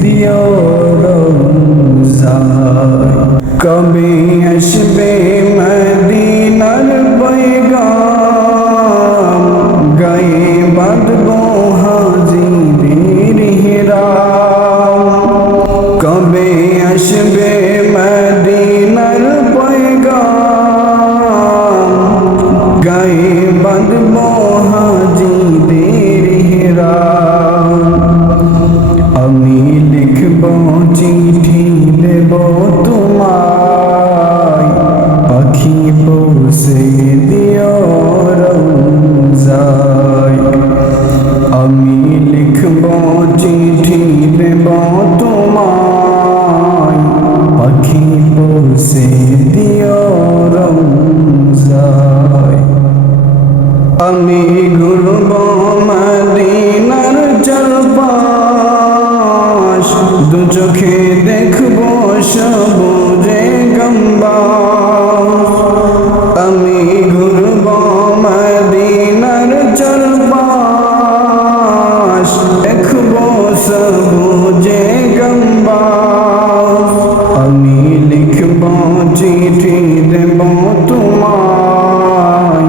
দিও রওজায়। কবে আসবে মদিনার পয়গাম, গায়ে বাঁধবো হাজিদের হিরাম। কবে আসবে মদিনার পয়গাম, গায়ে বাঁধবো হাজিদের হিরাম। আমি লিখব চিঠি দেব তোমায়, পাখি পৌঁছে দিও রওজায়। আমি লিখব চিঠি দেব তোমায়, পাখি পৌঁছে দিও রওজায়। আমি ঘুরব মদিনার চারপাশ, দু চোখে দেখব সবুজে গম্বাস। আমি ঘুরব মদিনার চারপাশ, দেখব সবুজে গম্বাস। আমি লিখব চিঠি দেব তোমায়,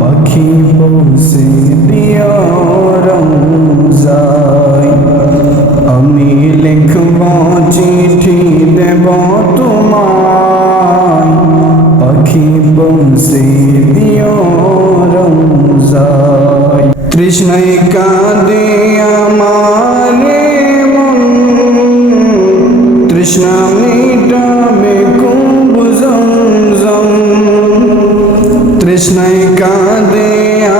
পাখি পৌঁছে দিও রওজায়। আমি লিখব চিঠি দেব তোমায়, পাখি পৌঁছে দিও রওজায়। তৃষ্ণায় কাঁদে আমার মন, তৃষ্ণা মিটাবে কুব জমজম। তৃষ্ণায় কাঁদে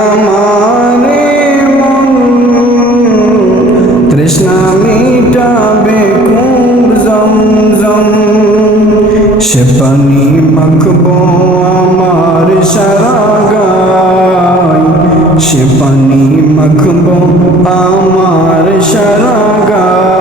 আমার মন, তৃষ্ণা মিটাবে কুব জমজম। সে পানি মাখবো আমার সারা গায়, সে পানি মাখবো আমার সারা গায়।